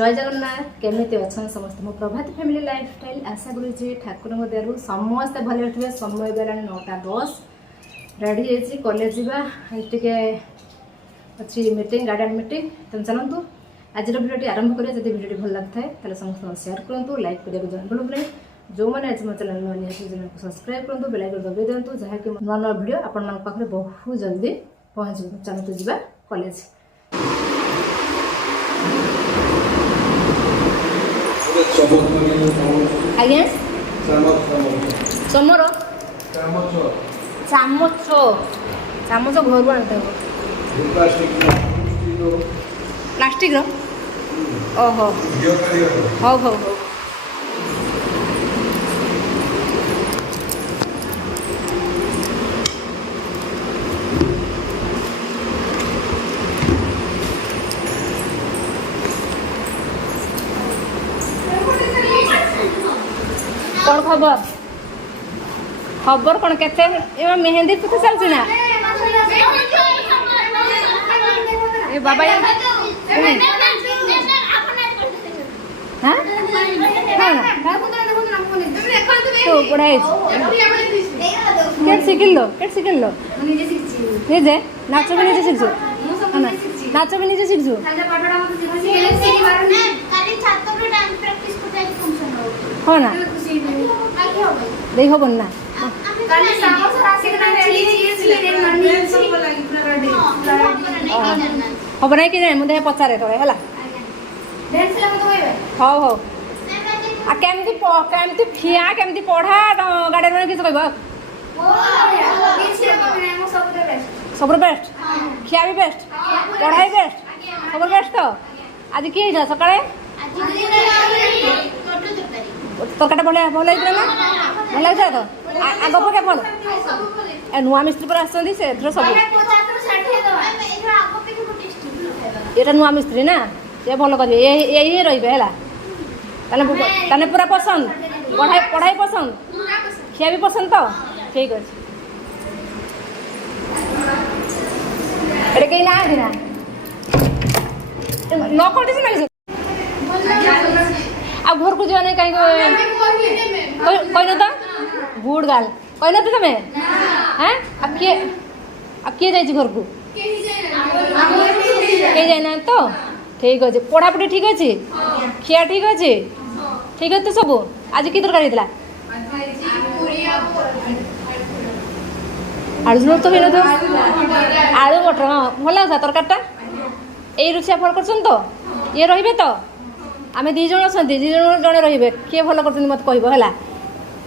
जय जगन्नाथ केमिति अच्छा समस्त मो प्रभात फैमिली लाइफस्टाइल आशा करुँचे ठाकुर दयारू समस्ते भले थे। समय गला 9:10 रेडी है कॉलेज जावा अच्छी मीटिंग गार्डन मीटिंग तुम चलतु आज भिडियो आरंभ करें। जब भिडियो भल लगता है समस्त शेयर करूँ लाइक करने जन भूलु नहीं। जो मैंने आज मो चैनल चैनल को सब्सक्राइब करूँ बेल आइकन दबाई दिंतु जहाँकि नुआ नुआ भिडियो आपण पाखे बहुत जल्दी पहुँच। चलतु जावा कॉलेज। आज्ञा समर चामच चामच घर आनते प्लास्टिक ओहो हो हो हो कौन खबर खबर कौन केते मेहंदी कुछ चलती ना ए बाबा हाँ तो पढ़ाई केट शिखिल निजे नाच भी निजे शिखु नाच भी निजे शिखु हाँ ना देख हबन ना हम ना कि मुझे पचारे थोड़े है हाँ हाँ आ केमती खिया केमती पढ़ा गार्डन में किसी कह सब बेस्ट खिया भी बेस्ट पढ़ाई बेस्ट सब बेस्ट तो आज किए सकाଳେ तरकाटा भले भल ना भल लगे तो आग पके भल नुआ मिस्त्री पर आसती से सब ये नुआ मिस्त्री ना ये भल कर यही रही पूरा पसंद पढ़ाई पसंद खिया भी पसंद तो ठीक अच्छे ये कहीं ना न कर आ घर को जाने कहीं कहना तो गुड़ गाल कहना तो तुम्हें हैं अब किए जाए घर को कहीं जाना तो ठीक अच्छे पढ़ापढ़ी ठीक अच्छे खिया ठीक अच्छे ठीक है तो सब आज कि तरकारी होता आलू तो है ना आलू मटर हाँ भल था तरकारीटा यही रुचिया फल कर तो ये रे तो आम दीज अच्छा दीज जड़े रे किए भल कर मत कह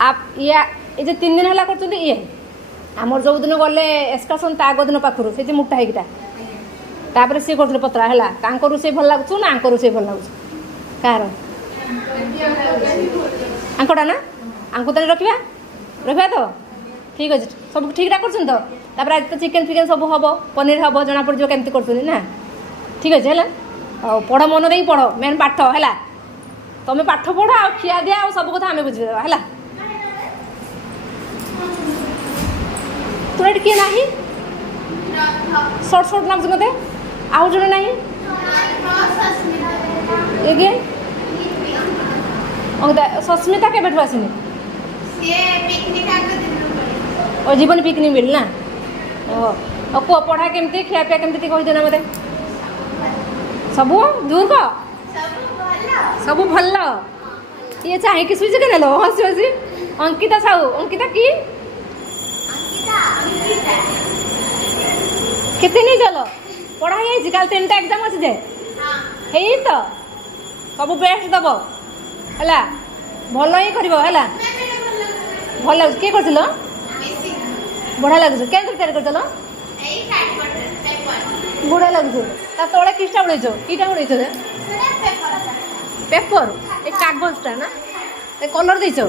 आप ये 3 दिन है कर ये आमर जो दिन गले एस्कासन ता आग दिन पाखर से मोटा होता सी कर पतला है कांक रोसे भल लगुच ना आंक रोसे भल लगुच कार आंकटा ना आंक तो रखा तो ठीक अच्छे सब ठीक ठाक कर आज तो चिकेन फिकेन सब हम पनीर हम जना पड़ केमती कर ना ठीक अच्छे है पढ़ मन दे पढ़ मेन पाठ है तुम पाठ पढ़ आ खिया दिया आ सब कथा आम बुझेदेवा है तुम किए ना सर्ट सर्ट लगुच मत आउ जड़े ना सस्मिता के आसनी और जीवन पिकनिक मिल ना कह पढ़ा केमती खिया पिया केमती कही ना मत सब दूर का सब भल ये चाहे कि सुझे के नो हसी हसी अंकिता साहू अंकिता की केते नहीं चलो पढ़ाई कल 3टा एग्जाम अच्छे जे तो सब बेस्ट दब है भल ही कर भल लगे किए कर बढ़िया लगे क्या तैयारी कर बुढ़ा लगुच तले किसटा उड़ेच कीटा उड़ेच पेपर ए कागजटा ना ए कलर देच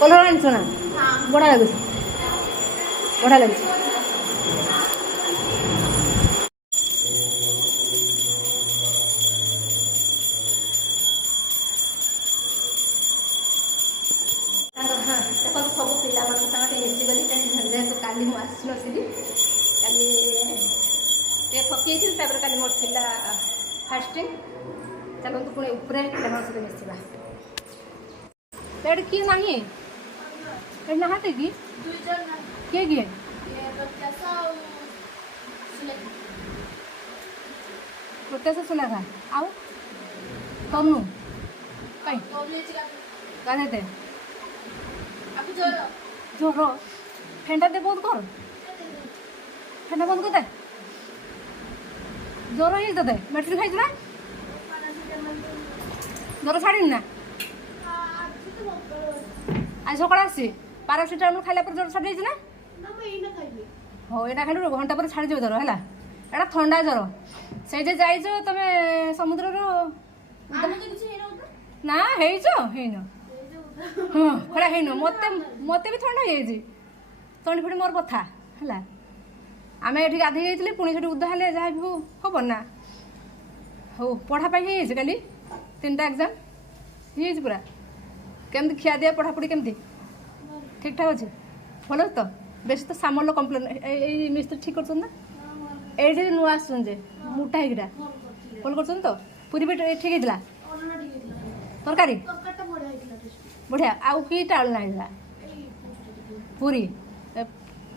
कलर आनछ ना बढ़िया लगुच बढ़िया लगे देखो सब पिला मिसिगली जेहतु काली मुझे काली फकी काली मोर फास्टिंग चलतु पुणी उपरे पिलामान सहित मिसिबा एड किए नाही एड नहाते कि किए किए प्रत्याशा सुलेखा आउ तनु कहीं गाधेते जोर फेंटा दे बहुत कर फेंटा बंद कर दे जोर ही दे मेडिसिन खाई ना जोर छाड़ी ना आज सकाल आसी पारासिटामोल खाइला पर जोर छाड़ी ना हाँ यहाँ खाली घंटा पर छाड़ी जोर है एटा थंडा जोर से जाइज तुम समुद्र ना हेन हाँ खड़ा हेन मत मत भी थंडा हो तंडी फुड़ी मोर कथा है आम ये गाधे जाइए पुणी से उदा हेल्ले जहाँ भी हम ना हो पढ़ाई हो काली 3टा एग्जाम हो पूरा केमती खिया दिया पढ़ापढ़ी केमती ठीक ठाक अच्छे भल तो बेस तो सामल कम्प्लेन ये मिस्त्री ठीक कर ये नुआ आसुन जे मोटा होगा भल कर तो पूरी भी ठीक होता तरकारी बढ़िया आउ कि टाल ना पूरी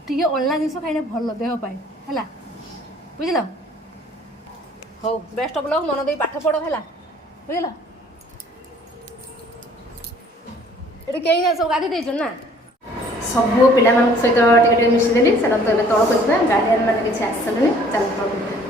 टी अलना जिन खाइने भल देह है बुझल हो बेस्ट अफ लक मन दे पाठ पढ़ है बुझल ये कहीं सब गाधी देचु ना सबू पिला सहित टे मिशीदेली से तल कर गार्डियन मैंने किसी आसले चल तल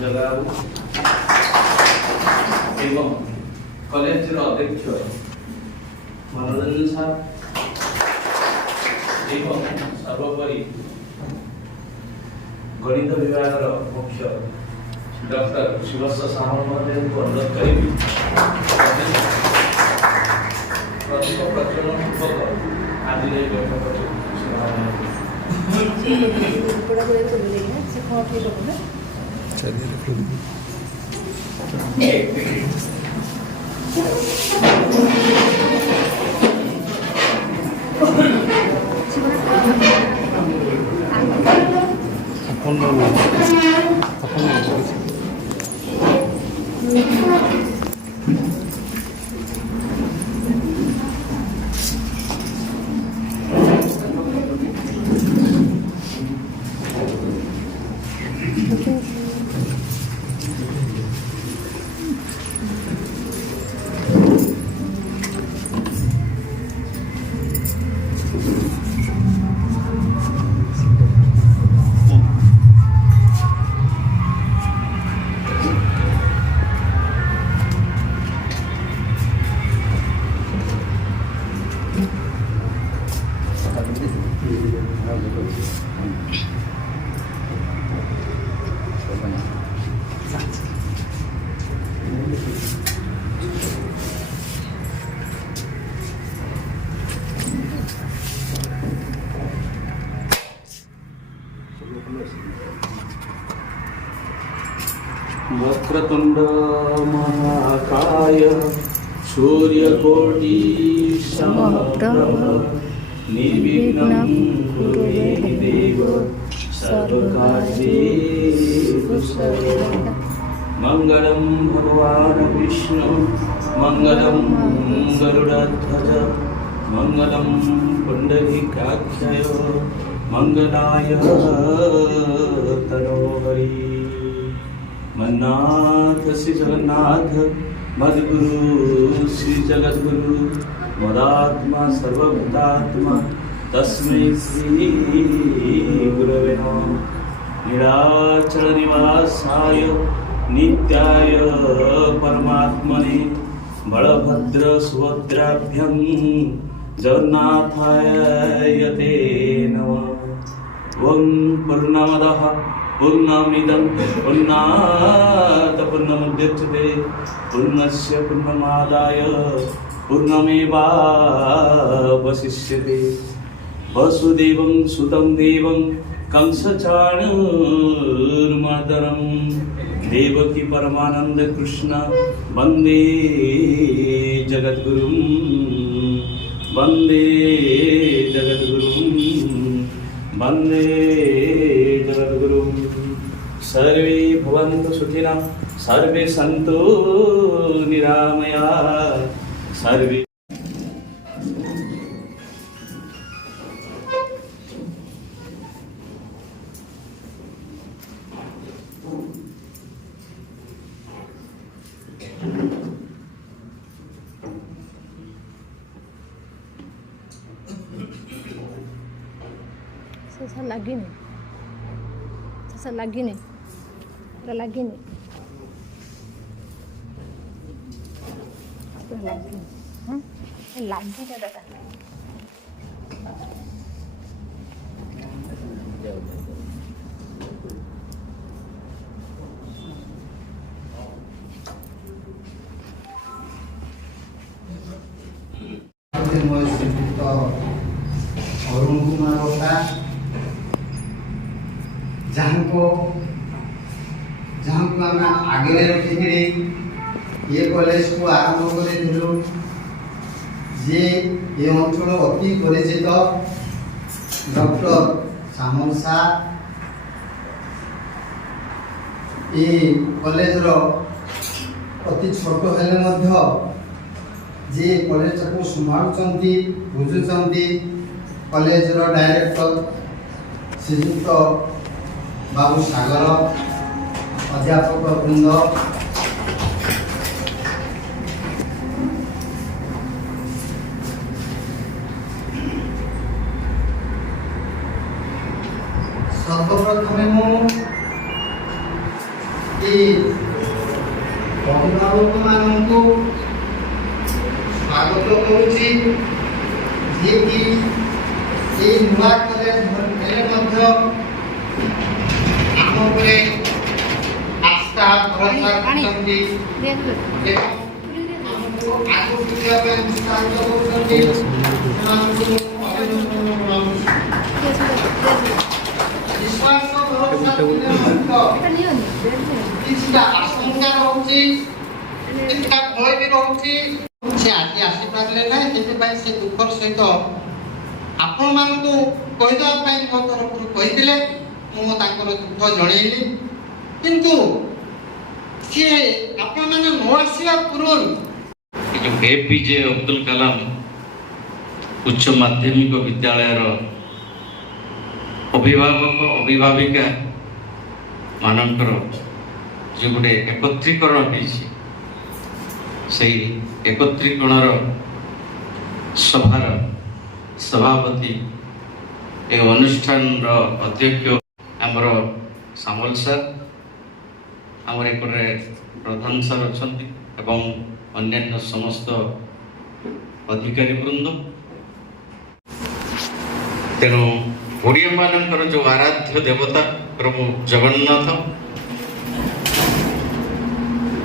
जगन्नाथ को कॉलेज अध्यक्ष मनोरंजन साहब एवं सर्वोपरि गणित विभाग मुख्य डॉक्टर शिवस्व साहब महोदय को अनुरोध करी प्रतीक प्रचलन पूर्वक आज वक्रतुंड महाकाय सूर्यकोटि समप्रभ निर्विघ्नं कुरु मे देव सर्वकार्येषु सर्वदा मंगलम भगवान विष्णु मंगलम गरुड़ध्वज मंगलम पुंडरीकाक्षय मंगलाय तनोहरि। मन्नाथ श्री जगन्नाथ मद्गुरु श्री जगद्गुरु मदात्मा सर्वभूतात्मा तस्मै श्री गुरवे नमः। नीलाचल निवासाय नित्याय परमात्मने बलभद्र सुभद्राभ्यं जगन्नाथाय ते नमः। ओम पूर्णमदः पूर्णमिदं पूर्णात् पूर्णमुदच्यते पूर्णस्य पूर्णमादाय पूर्णमेवावशिष्यते। वसुदेवं सुतं देवं कंसचाणूरमर्दनं देवकी परमानंद कृष्ण वंदे जगद्गुरुं वंदे जगद्गुरुं वंदे जगद्गुरुं। सर्वे भवन्तु सुखिनः सर्वे सन्तु निरामयाः सर्वे। ଶେଷ ଲାଗିନି ଶେଷ ଲାଗିନି ପୁରା ଲାଗିନି ପୁରା ଲାଗିନି ଲାଗିନି ଦାଦା। अरुण कुमार ओटा जहाँ को आम आगे रखिक ये कॉलेज को आरंभ करूँ जे ये अंचल अति परिचित डॉक्टर सामल साह ये कॉलेज अति छोट हेले जे कॉलेज को संभालुंट बुझुंट कॉलेज डायरेक्टर श्रीजुक्त बाबू सागर अध्यापक वृंद सर्वप्रथमे अभिभावक मानक स्वागत करुच्ची जे कि नुआ कॉलेज आम उपरे आस्था भरोसा रखुଛନ୍ତି आगକୁ ଯିବା ପାଇଁ ଉତ୍ସାହିତ କରୁଛନ୍ତି ସେମାନଙ୍କୁ ଅଭିନନ୍ଦନ ଜଣାଉଛି। ବିଶ୍ୱାସ ଭରସା କିଛିଟା ଆଶଙ୍କା ରହୁଛି କିଛିଟା ଭୟ ବି ରହୁଛି। ସେ ଆଜି ଆସିପାରିଲେ ନାହିଁ ସେଥିପାଇଁ ସେ ଦୁଃଖର ସହିତ ଆପଣମାନଙ୍କୁ କହିଦେବା ପାଇଁ ମୋ ତରଫରୁ କହିଥିଲେ ମୁଁ ତାଙ୍କର ଦୁଃଖ ଜଣେଇଲି। କିନ୍ତୁ ସିଏ ଆପଣମାନେ ନ ଆସିବା ପୂର୍ବରୁ जो एपीजे अब्दुल कलाम उच्च माध्यमिक विद्यालय अभिभावक अभिभाविका मानकर जो गोटे एकत्रीकरण से एकत्रीकरण सभार सभापति ए अनुष्ठान अध्यक्ष आमर सामल सर आमर एक प्रधान सर अच्छा एवं अन्यान्य समस्त अधिकारी वृंद तेणु ओडिया मानकर जो आराध्य देवता प्रभु जगन्नाथ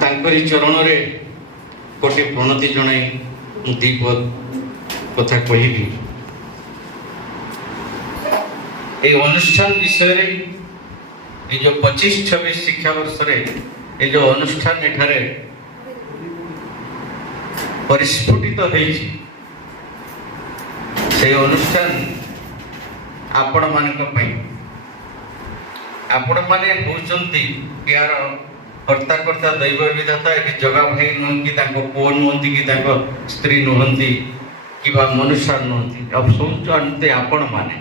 तांकरी चरण रे कोटि प्रणति जणाई दीपद कथा कहबी। ये अनुष्ठान विषय रे ये जो 25-26 शिक्षा वर्ष रे ये जो अनुष्ठान एठारे परिस्फुटित से अनुष्ठान आपण माने होचंती यार कर्ता कर्ता दैव विधाता ये जगह भाई नुह कि पुओ नुहति कि स्त्री नुहति कि मनुष्य नुहति अब सोचते आपण माने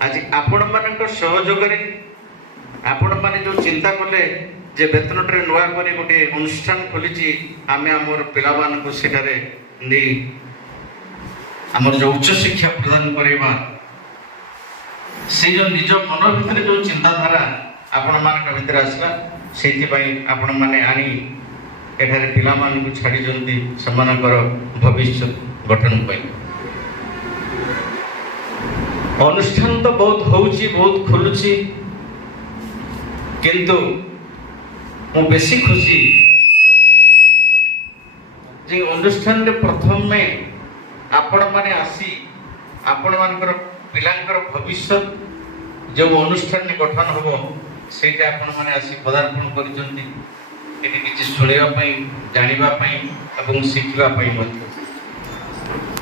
आज आपण मानक सहयोग आपण मैंने जो चिंता कले जे बेतनटे नुआ कर गोटे अनुष्ठान खोली आम आमर पिला सेठारे नहीं आमर जो उच्च शिक्षा प्रदान करवा से जो निज मन भीतर जो चिंताधारा आपण मान भीतर आसला से आपण मैंने आनी एठारे पिला मानक छाड़ी सेमानकर भविष्य गठन पाई अनुष्ठान तो बहुत होउची बहुत खुलुची किंतु मु बेसी खुशी जे अनुष्ठान रे प्रथम में आपण माने आसी आपण मानकर पिलांकर भविष्य जो अनुष्ठान गठन होबो सेटा आपण माने आसी पदार्पण करिसंती एटी किछि सुनिबा पई जानिबा पई एवं शिखिबा पई मत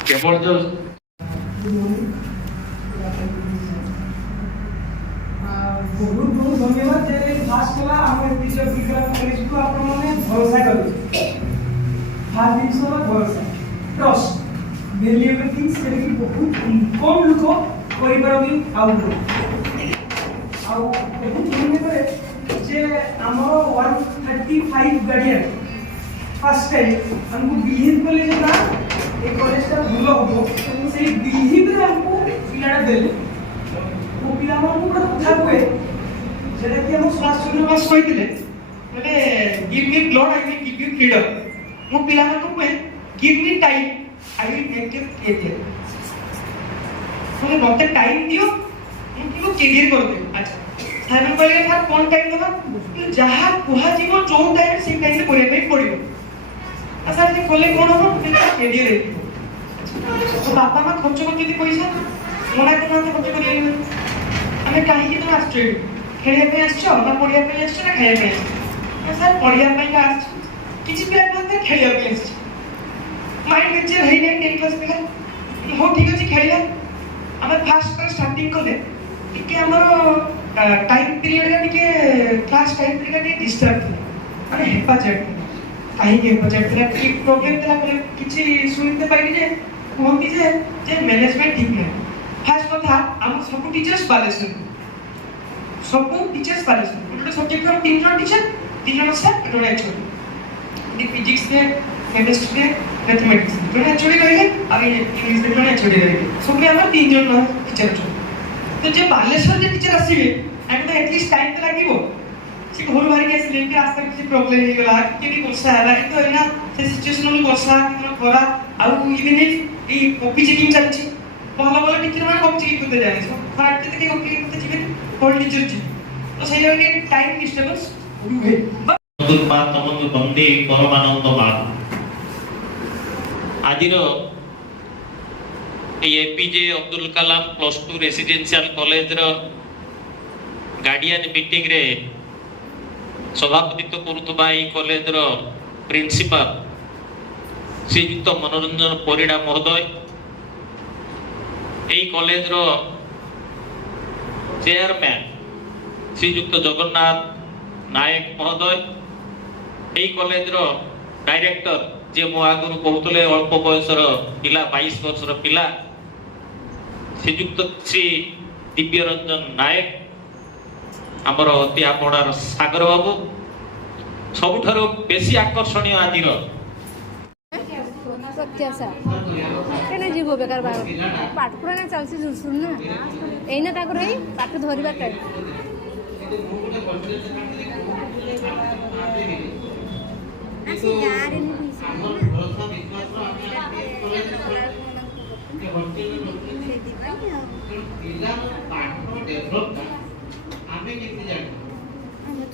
केवल जो बहुत बहुत धन्यवाद जे खास कला हम टीचर विक्रम कॉलेज को आपण माने भरोसा करू फास्ट दिन सो भरोसा ट्रस्ट डेली एवरीथिंग से कि बहुत कम लोग करि परबी आउट आउ बहुत धन्यवाद करे जे हमर 135 गार्डियन फर्स्ट टाइम हमको बिलीव कॉलेज का एक कॉलेज का भूल हो से बिलीव रे हमको पिलाडा देले वो पिला मानू पूरा कथा हुए जेटा कि हम स्वास्थ्य चंद्रबास कहते माने give me blood I will give you freedom वो पिला मानू कहे give me time I will make you career तो मते टाइम दियो मैं तुमको कैरियर कर दे अच्छा थारे कहले था कोन टाइम देबा जहां कुहा जीव जो टाइम से टाइम करे पे पड़ियो अच्छा जे कोले कोन हो कैरियर है तो बापा मा खर्च करते पैसा मोना तो खर्च करिए हमें कहीं तो आश्चर्य खेलिया पे आछो ना पढ़िया पे आछो ना खाइया पे आछो सर पढ़िया पे आछो किछि पिला बोलते खेलिया पे आछो माइंड टीचर है ने 10 क्लास पिला हो ठीक अछि खेलिया हमें फास्ट पर स्टार्टिंग करले कि हमर टाइम पीरियड रे के क्लास टाइम पीरियड रे डिस्टर्ब माने हेपा जेट कहीं के हेपा जेट रे प्रॉब्लम तला किछि सुनते पाइली जे कहती जे मैनेजमेंट ठीक है फास्ट कथा हम सब टीचर्स बालेश्वर सब टीचर्स बालेश्वर गोटे सब्जेक्ट रो 3 जन टीचर 3 जन सर गोटे एचओडी दी फिजिक्स रे केमिस्ट्री रे मैथमेटिक्स गोटे एचओडी रहे आ इंग्लिश रे गोटे एचओडी रहे सब रे हम 3 जन टीचर छ तो जे बालेश्वर जे टीचर आसीबे एंड तो एटलीस्ट टाइम तो लागिवो से घर बाहर के आसीले कि रास्ता किछि प्रॉब्लम हे गला कि भी वर्षा हैला तो एना से सिचुएशन में वर्षा कि खरा आ इवन ए कॉपी चेकिंग चलछि भलो भलो टीचर माने कॉपी चेकिंग करते जाने छो फाट के कॉपी करते जिबे होल टीचर छी तो सही लगे टाइम डिस्टर्बेंस हुए दुर्पात तमन बंदे परमानंद मान आदिरो APJ Abdul Kalam +2 residential college रो गार्डियन मीटिंग रे सभापतित्व करुतबा ए कॉलेज रो प्रिंसिपल श्रीयुक्त मनोरंजन परिड़ा महोदय ए कॉलेज रो चेयरमैन श्रीयुक्त जगन्नाथ नायक महोदय ए कॉलेज रो डायरेक्टर जे मो आगु कहतले अल्प बयसर पिला 22 वर्षर पिला श्रीयुक्त श्री दिव्य रंजन नायक आमर अति आपणार सागर बाबू सबुठारो बेसी आकर्षणीय आदिर सत्यासा केने जीवो बेकार बाग पाठ पुराना चलसी सुन ना एइना का करई पाठ धरिबा टाइम आसी यार इन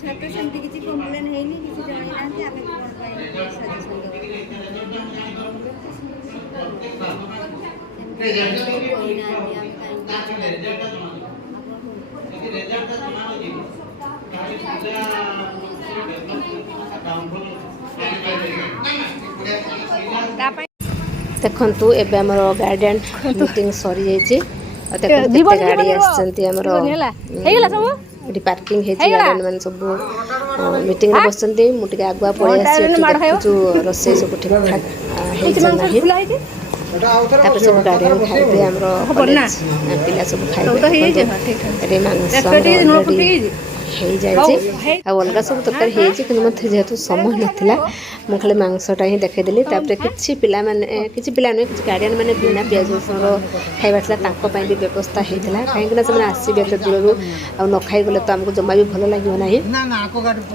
छात्र सेमती किसी कम्प्लेन है नहीं किसी जानी ना कि आमे कोन पाई देखंतु एबे हमर गार्डन मीटिंग सरी जायछि आ देखंतु गाड़ी आछंती हमर हेला सब एटी पार्किंग हेछि गार्डन मन सब मीटिंग रे बसंती मुटिके आगुआ पळे आछि जो रसई सब ठीक ठाक हेछि ତାପରେ ସବୁ ଗାର୍ଡ଼ିଆନ୍ ଖାଇବେ ଆମର କଲେଜ ପିଲା ସବୁ ଖାଇବେ ଏଠି ମାଂସ ଅଲରେଡ଼ି ହେଇଯାଇଛି ଆଉ ଅଲଗା ସବୁ ତରକାରୀ ହେଇଛି କିନ୍ତୁ ମୋତେ ଯେହେତୁ ସମୟ ନଥିଲା ମୁଁ ଖାଲି ମାଂସଟା ହିଁ ଦେଖେଇଦେଲି। ତାପରେ କିଛି ପିଲା ନୁହେଁ କିଛି ଗାର୍ଡ଼ିଆନ୍ ମାନେ ବିନା ପିଆଜ ରସୁଣର ଖାଇବା ଥିଲା ତାଙ୍କ ପାଇଁ ବି ବ୍ୟବସ୍ଥା ହେଇଥିଲା କାହିଁକିନା ସେମାନେ ଆସିବେ ଏତେ ଦୂରରୁ ଆଉ ନ ଖାଇଗଲେ ତ ଆମକୁ ଜମା ବି ଭଲ ଲାଗିବ ନାହିଁ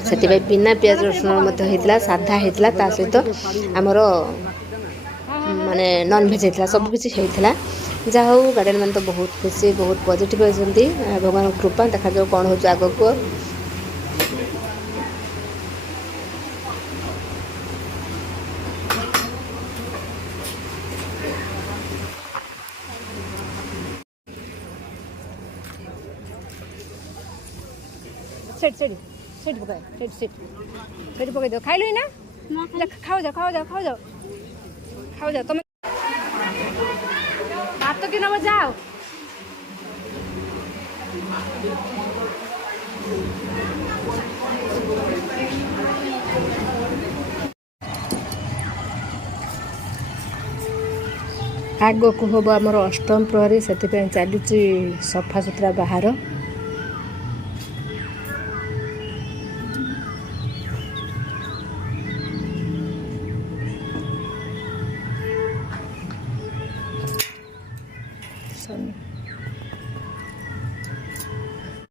ସେଥିପାଇଁ ବିନା ପିଆଜ ରସୁଣର ମଧ୍ୟ ହେଇଥିଲା ସାଧା ହେଇଥିଲା ତା ସହିତ ଆମର ମାନେ ନନଭେଜ୍ ହେଇଥିଲା ସବୁକିଛି ହେଇଥିଲା। ଯାହା ହଉ ଗାର୍ଡ଼ିଆନ୍ ମାନେ ତ ବହୁତ ଖୁସି ବହୁତ ପଜିଟିଭ୍ ଅଛନ୍ତି ଭଗବାନଙ୍କ କୃପା ଦେଖାଯାଉ କ'ଣ ହେଉଛି ଆଗକୁ। ସେଠି ପକେଇ ଦିଅ ଖାଇଲୁ ନା ଖାଉ ଯାଅ ତମେ ଭାତ କି ନବ ଯାଅ। ଆଗକୁ ହେବ ଆମର ଅଷ୍ଟମ ପ୍ରହରୀ ସେଥିପାଇଁ ଚାଲିଛି ସଫାସୁତୁରା ବାହାର।